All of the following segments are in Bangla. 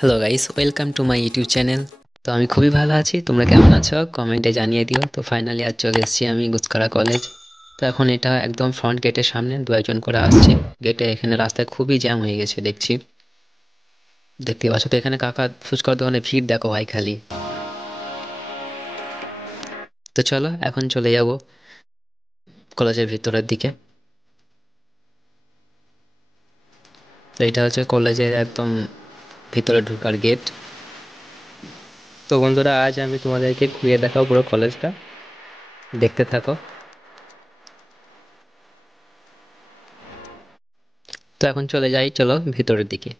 Hello guys, welcome to my YouTube channel. তো আমি খুবই ভালো আছি, তোমরা কেমন আছো কমেন্টে জানিয়ে দিও। তো ফাইনালি আজ চলে এসেছি আমি গুসকরা কলেজ। তো এখন এটা একদম ফ্রন্ট গেটের সামনে দু একজন করে আসছে। গেটে এখানে রাস্তায় খুবই জ্যাম হয়ে গেছে দেখছি। দেখতে পাচ্ছ তো এখানে কাকা ফুচকার দোকানে ভিড় দেখো ভাই খালি। তো চলো এখন চলে যাব কলেজের ভিতরের দিকে। তো এটা হচ্ছে কলেজের একদম ভিতরে ঢোকার গেট। তো বন্ধুরা আজ আমি তোমাদেরকে ঘুরিয়ে দেখাবো পুরো কলেজটা, দেখতে থাকো। তো এখন চলে যাই, চলো ভিতরের দিকে।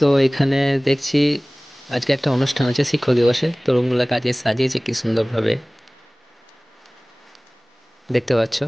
তো এখানে দেখছি আজকে একটা অনুষ্ঠান হচ্ছে শিক্ষক দিবসে, তো রুমগুলো কাজে সাজিয়েছে কি সুন্দরভাবে, দেখতে পাচ্ছ।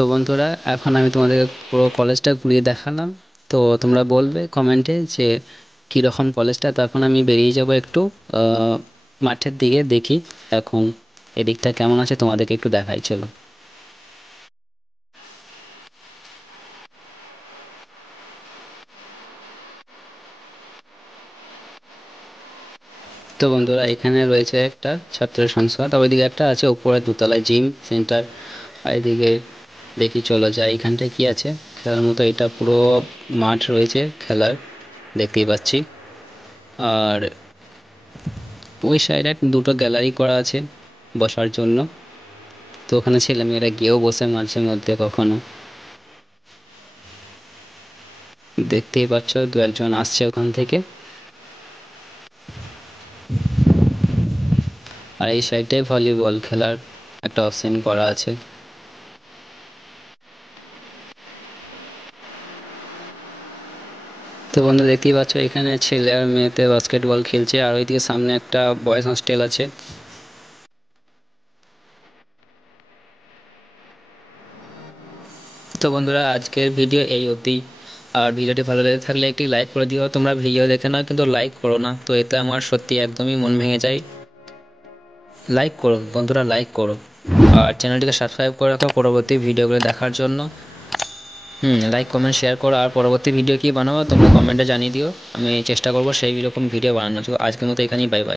তো বন্ধুরা, এখন আমি তোমাদের পুরো কলেজটা ঘুরিয়ে দেখালাম। তো তোমরা বলবে কমেন্টে যে কীরকম কলেজটা। তো এখন আমি বেরিয়ে যাব একটু মাঠের দিকে, দেখি এখন এদিকটা কেমন আছে, তোমাদেরকে একটু দেখাই, চলো। তো বন্ধুরা, এখানে রয়েছে একটা ছাত্র সংসদ, আর ওইদিকে একটা আছে উপরে দোতলায় জিম সেন্টার। আর এদিকে দেখি, চলো যাই, এখানটায় কি আছে খেলার মতো। এটা পুরো মাঠ রয়েছে খেলার, দেখতেই পাচ্ছি। আর ওই সাইডে দুটো গ্যালারি করা আছে বসার জন্য। তো ওখানে ছেলেমেয়েরা গিয়েও বসে মাঝে মধ্যে কখনো, দেখতেই পাচ্ছ দু একজন আসছে ওখান থেকে। আর এই সাইডে ভলিবল খেলার একটা অপশন করা আছে। তো বন্ধু, দেখতেই পাচ্ছ এখানে ছেলে আর মেয়েতে বাস্কেটবল খেলছে, আর ওইদিকে সামনে একটা বয়েজ হস্টেল আছে। তো বন্ধুরা, আজকের ভিডিও এই অবধি। আর ভিডিওটি ভালো লেগে থাকলে একটি লাইক করে দিও। তোমরা ভিডিও দেখে নাও কিন্তু লাইক করো না, তো এতে আমার সত্যি একদমই মন ভেঙে যায়। লাইক করো বন্ধুরা, লাইক করো। আর চ্যানেলটিকে সাবস্ক্রাইব করে রাখো পরবর্তী ভিডিওগুলো দেখার জন্য। লাইক কমেন্ট শেয়ার করো। আর পরবর্তী ভিডিও কি বানাবো তোমরা কমেন্টে জানিয়ে দিও, আমি চেষ্টা করবো সেই রকম ভিডিও বানানোর। তো আজকের মতো এখানেই, বাই বাই।